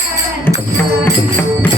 Thank you.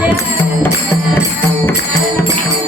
Thank you.